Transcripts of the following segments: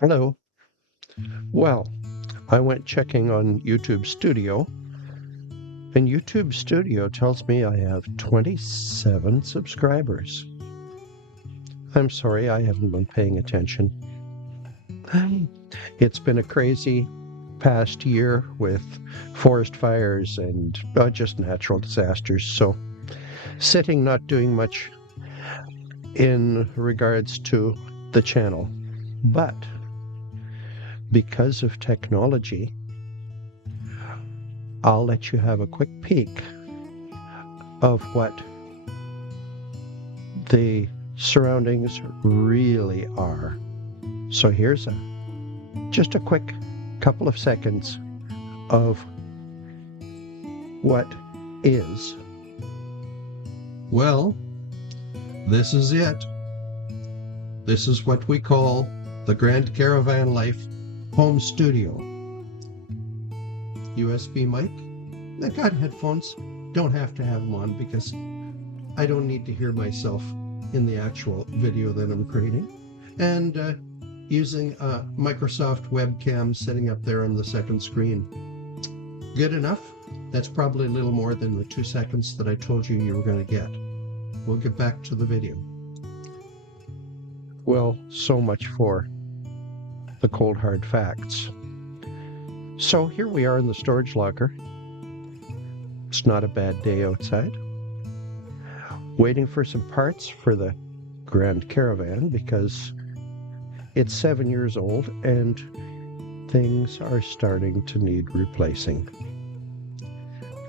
Hello. Well, I went checking on YouTube Studio, and YouTube Studio tells me I have 27 subscribers. I'm sorry, I haven't been paying attention. It's been a crazy past year with forest fires and just natural disasters. So, sitting not doing much in regards to the channel. But because of technology, I'll let you have a quick peek of what the surroundings really are. So here's just a quick couple of seconds of what is. Well, this is it. This is what we call the Grand Caravan Life home studio. USB mic. I got headphones. Don't have to have them on because I don't need to hear myself in the actual video that I'm creating. And using a Microsoft webcam sitting up there on the second screen. Good enough? That's probably a little more than the 2 seconds that I told you were going to get. We'll get back to the video. Well, so much for the cold hard facts. So here we are in the storage locker. It's not a bad day outside. Waiting for some parts for the Grand Caravan because it's 7 years old and things are starting to need replacing.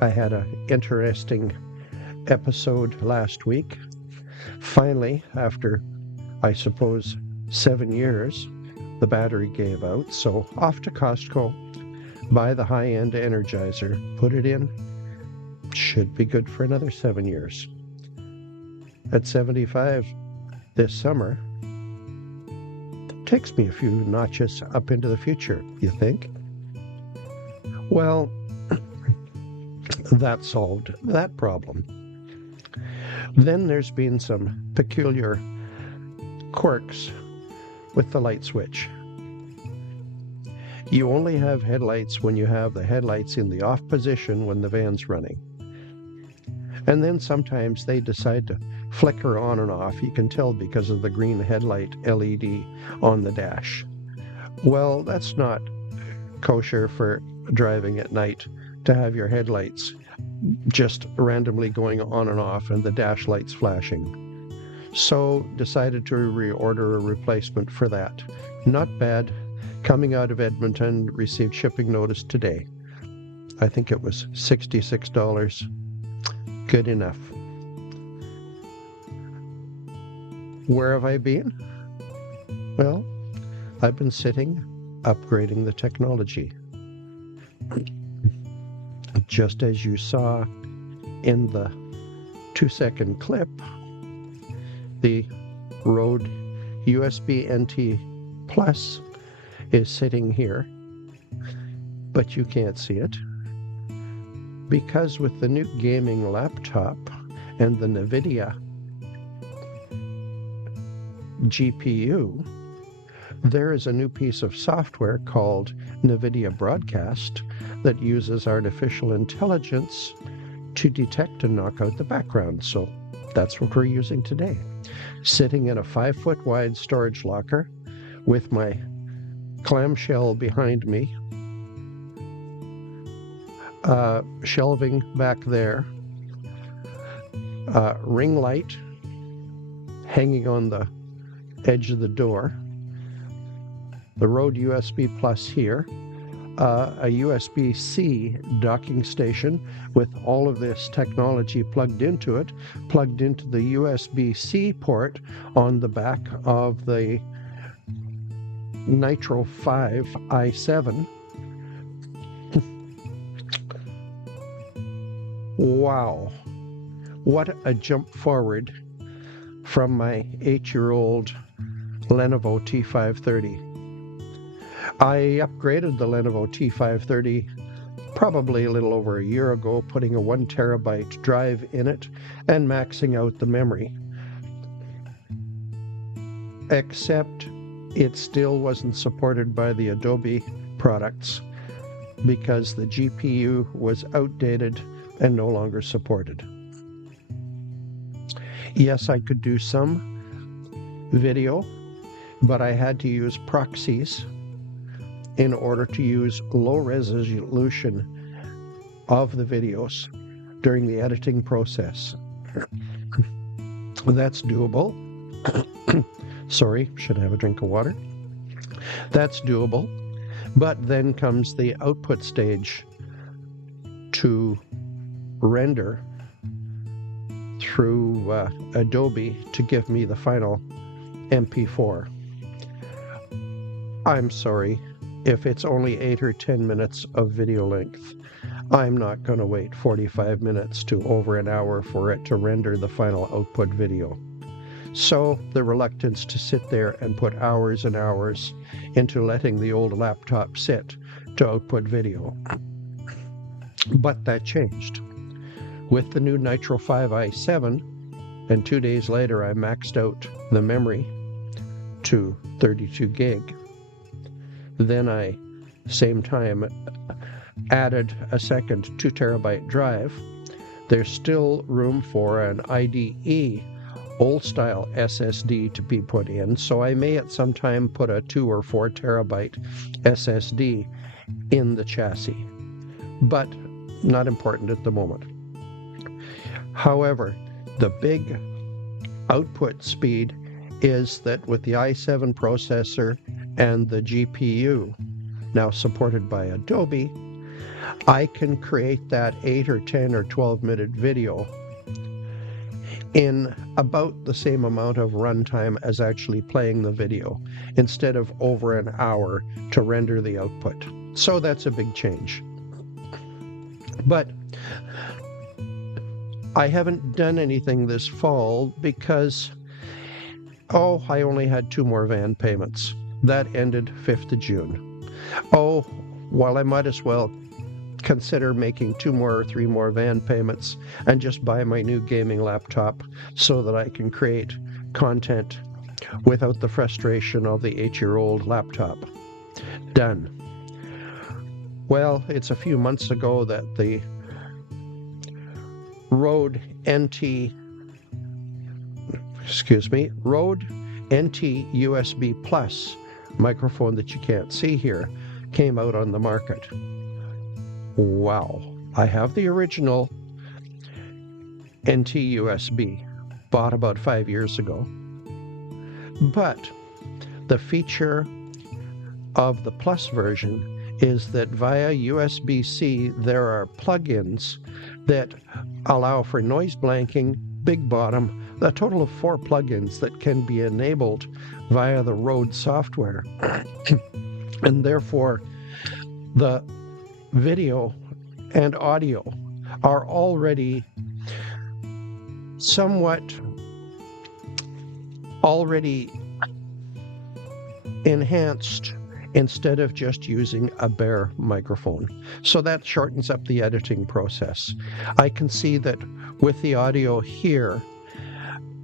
I had an interesting episode last week. Finally, after, I suppose, 7 years, the battery gave out. So off to Costco, buy the high-end Energizer, put it in. Should be good for another 7 years. At 75 this summer, takes me a few notches up into the future, you think? Well, that solved that problem. Then there's been some peculiar quirks with the light switch. You only have headlights when you have the headlights in the off position when the van's running. And then sometimes they decide to flicker on and off. You can tell because of the green headlight LED on the dash. Well, that's not kosher for driving at night to have your headlights just randomly going on and off and the dash lights flashing. So decided to reorder a replacement for that. Not bad. Coming out of Edmonton, received shipping notice today. I think it was $66. Good enough. Where have I been? Well, I've been sitting, upgrading the technology. Just as you saw in the 2-second clip, the Rode USB NT Plus is sitting here, but you can't see it because with the new gaming laptop and the NVIDIA GPU, there is a new piece of software called NVIDIA Broadcast that uses artificial intelligence to detect and knock out the background. So that's what we're using today. Sitting in a 5-foot wide storage locker with my clamshell behind me, shelving back there, ring light hanging on the edge of the door, the Rode USB Plus here, a USB-C docking station with all of this technology plugged into it, plugged into the USB-C port on the back of the Nitro 5 i7. Wow, what a jump forward from my 8-year-old Lenovo T530. I upgraded the Lenovo T530 probably a little over a year ago, putting a 1 terabyte drive in it and maxing out the memory. Except it still wasn't supported by the Adobe products because the GPU was outdated and no longer supported. Yes, I could do some video, but I had to use proxies in order to use low resolution of the videos during the editing process. That's doable. Sorry, should have a drink of water. That's doable. But then comes the output stage to render through Adobe to give me the final MP4. I'm sorry if it's only 8 or 10 minutes of video length. I'm not going to wait 45 minutes to over an hour for it to render the final output video. So the reluctance to sit there and put hours and hours into letting the old laptop sit to output video. But that changed. With the new Nitro 5i7, and 2 days later I maxed out the memory to 32 gig. Then I, same time, added a second 2 terabyte drive. There's still room for an IDE old style SSD to be put in, so I may at some time put a 2 or 4 terabyte SSD in the chassis, but not important at the moment. However, the big output speed is that with the i7 processor and the GPU now supported by Adobe, I can create that 8 or 10 or 12-minute video in about the same amount of runtime as actually playing the video, instead of over an hour to render the output. So that's a big change. But I haven't done anything this fall because, I only had 2 more van payments. That ended 5th of June. Well, I might as well consider making 2 more or 3 more van payments and just buy my new gaming laptop so that I can create content without the frustration of the 8-year-old laptop. Done. Well, it's a few months ago that the Rode NT USB Plus microphone that you can't see here came out on the market. Wow. I have the original NT USB, bought about 5 years ago. But the feature of the Plus version is that via USB-C there are plugins that allow for noise blanking, big bottom, a total of 4 plugins that can be enabled via the Rode software. And therefore, the video and audio are already enhanced instead of just using a bare microphone. So that shortens up the editing process. I can see that with the audio here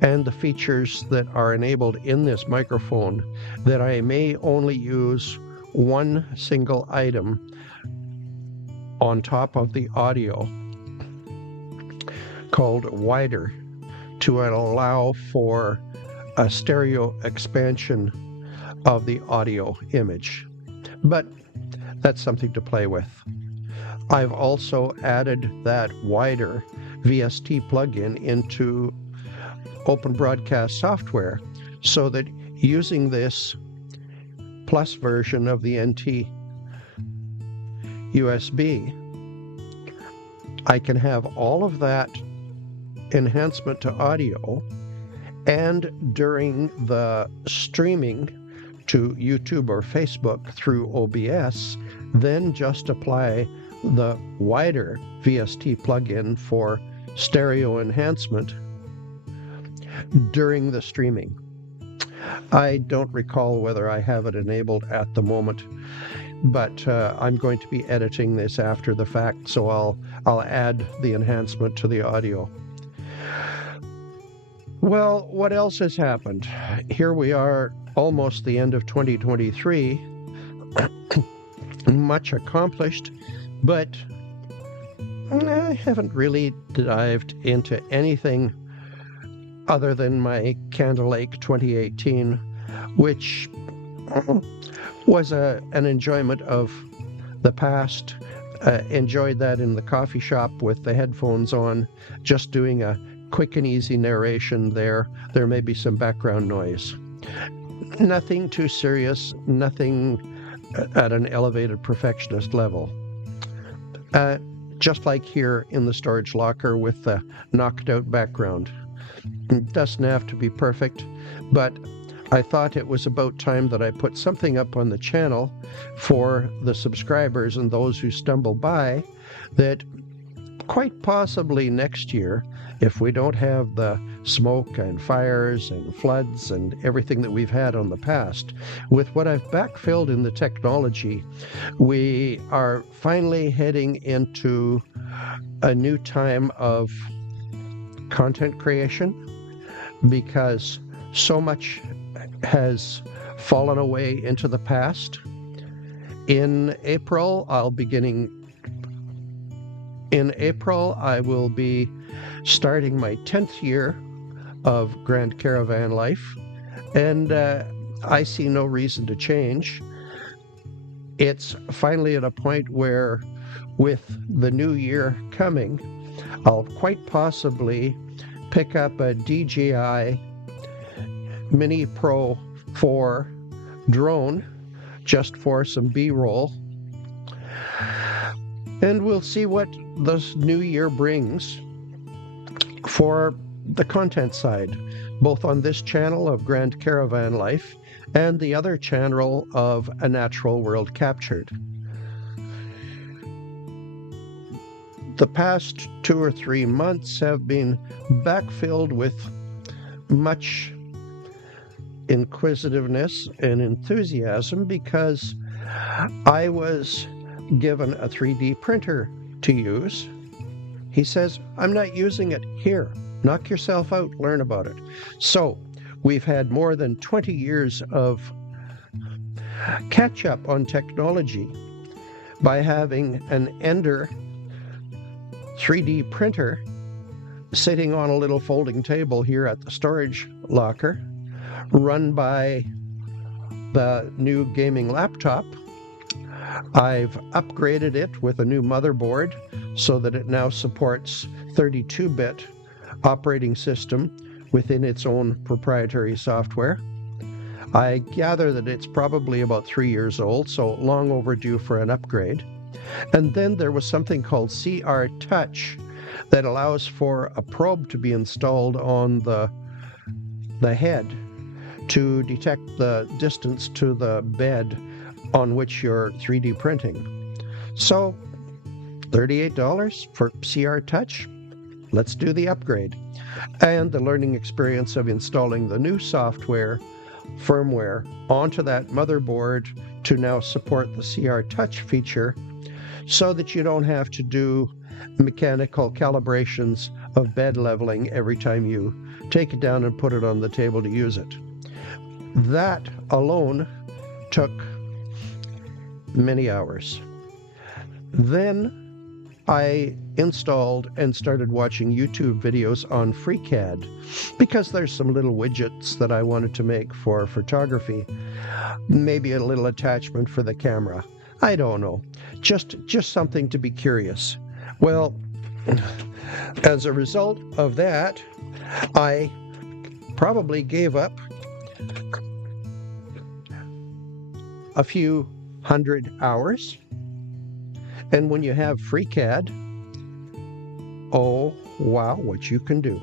and the features that are enabled in this microphone, that I may only use one single item on top of the audio called wider to allow for a stereo expansion of the audio image. But that's something to play with. I've also added that wider VST plugin into Open Broadcast software so that using this Plus version of the NT USB, I can have all of that enhancement to audio, and during the streaming to YouTube or Facebook through OBS, then just apply the wider VST plugin for stereo enhancement during the streaming. I don't recall whether I have it enabled at the moment, but I'm going to be editing this after the fact, so I'll add the enhancement to the audio. Well, what else has happened? Here we are, almost the end of 2023, much accomplished, but I haven't really dived into anything other than my Candle Lake 2018, which was an enjoyment of the past. Enjoyed that in the coffee shop with the headphones on, just doing a quick and easy narration there. There may be some background noise. Nothing too serious, nothing at an elevated perfectionist level. Just like here in the storage locker with the knocked out background. It doesn't have to be perfect, but I thought it was about time that I put something up on the channel for the subscribers and those who stumble by, that quite possibly next year, if we don't have the smoke and fires and floods and everything that we've had on the past, with what I've backfilled in the technology, we are finally heading into a new time of content creation, because so much has fallen away into the past. In April, I will be starting my 10th year of Grand Caravan life, and I see no reason to change. It's finally at a point where, with the new year coming, I'll quite possibly pick up a DJI Mini Pro 4 drone just for some B-roll, and we'll see what this new year brings for the content side, both on this channel of Grand Caravan Life and the other channel of A Natural World Captured. The past 2 or 3 months have been backfilled with much inquisitiveness and enthusiasm, because I was given a 3D printer to use. He says, I'm not using it. Here, knock yourself out, learn about it. So we've had more than 20 years of catch up on technology by having an Ender 3D printer sitting on a little folding table here at the storage locker, run by the new gaming laptop. I've upgraded it with a new motherboard so that it now supports 32-bit operating system within its own proprietary software. I gather that it's probably about 3 years old, so long overdue for an upgrade. And then there was something called CR Touch that allows for a probe to be installed on the head to detect the distance to the bed on which you're 3D printing. So $38 for CR Touch. Let's do the upgrade. And the learning experience of installing the new software, firmware, onto that motherboard to now support the CR Touch feature, so that you don't have to do mechanical calibrations of bed leveling every time you take it down and put it on the table to use it. That alone took many hours. Then I installed and started watching YouTube videos on FreeCAD, because there's some little widgets that I wanted to make for photography, maybe a little attachment for the camera. I don't know, just something to be curious. Well, as a result of that, I probably gave up a few hundred hours. And when you have FreeCAD, oh wow, what you can do.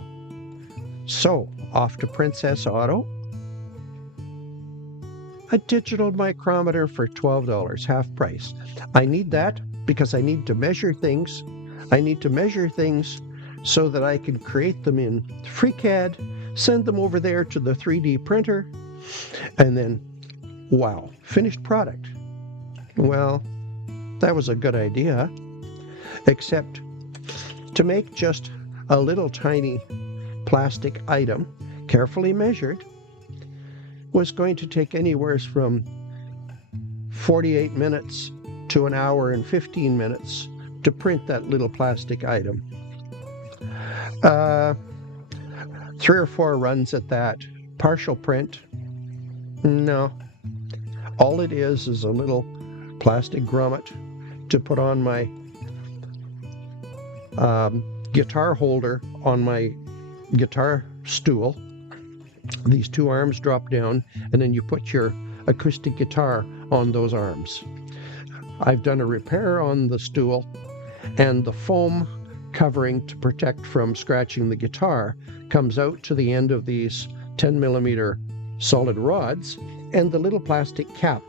So off to Princess Auto. A digital micrometer for $12, half price. I need that because I need to measure things. I need to measure things so that I can create them in FreeCAD, send them over there to the 3D printer, and then, wow, finished product. Well, that was a good idea, except to make just a little tiny plastic item, carefully measured, was going to take anywhere from 48 minutes to an hour and 15 minutes to print that little plastic item. 3 or 4 runs at that. Partial print? No. All it is a little plastic grommet to put on my guitar holder on my guitar stool. These 2 arms drop down, and then you put your acoustic guitar on those arms. I've done a repair on the stool, and the foam covering to protect from scratching the guitar comes out to the end of these 10 millimeter solid rods, and the little plastic cap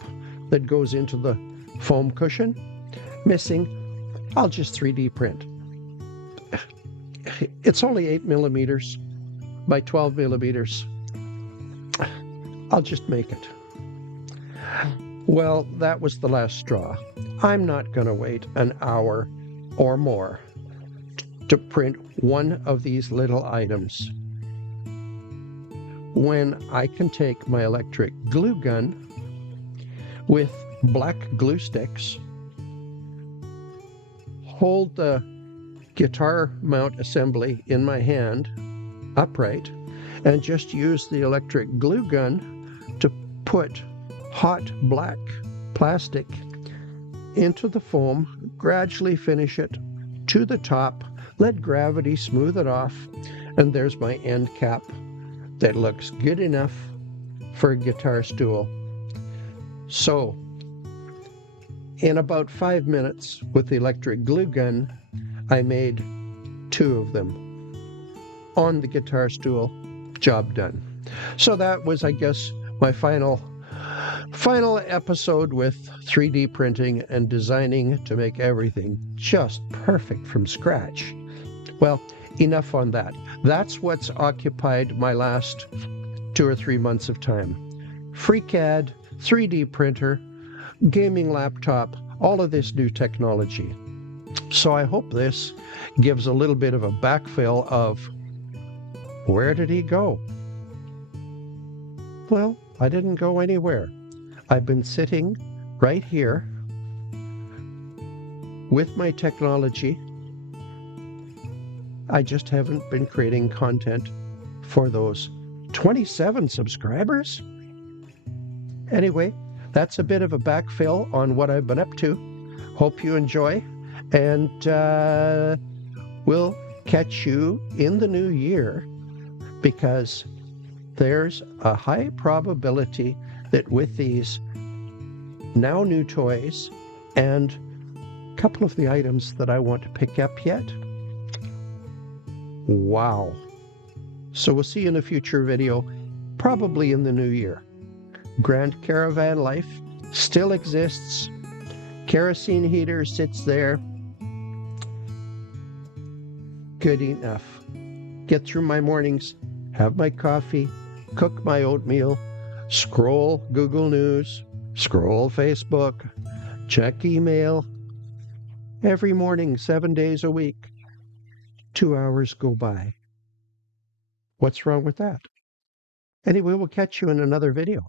that goes into the foam cushion missing. I'll just 3D print. It's only 8 millimeters by 12 millimeters. I'll just make it. Well, that was the last straw. I'm not going to wait an hour or more to print one of these little items when I can take my electric glue gun with black glue sticks, hold the guitar mount assembly in my hand upright, and just use the electric glue gun to put hot black plastic into the foam, gradually finish it to the top, let gravity smooth it off, and there's my end cap that looks good enough for a guitar stool. So, in about 5 minutes with the electric glue gun, I made 2 of them on the guitar stool. Job done. So that was, I guess, my final episode with 3D printing and designing to make everything just perfect from scratch. Well, enough on that. That's what's occupied my last 2 or 3 months of time. FreeCAD, 3D printer, gaming laptop, all of this new technology. So I hope this gives a little bit of a backfill of where did he go? Well, I didn't go anywhere. I've been sitting right here with my technology. I just haven't been creating content for those 27 subscribers. Anyway, that's a bit of a backfill on what I've been up to. Hope you enjoy, and we'll catch you in the new year, because there's a high probability that with these now new toys and a couple of the items that I want to pick up yet, wow. So we'll see you in a future video, probably in the new year. Grand Caravan life still exists. Kerosene heater sits there. Good enough. Get through my mornings, have my coffee, cook my oatmeal, scroll Google News, scroll Facebook, check email. Every morning, 7 days a week, 2 hours go by. What's wrong with that? Anyway, we'll catch you in another video.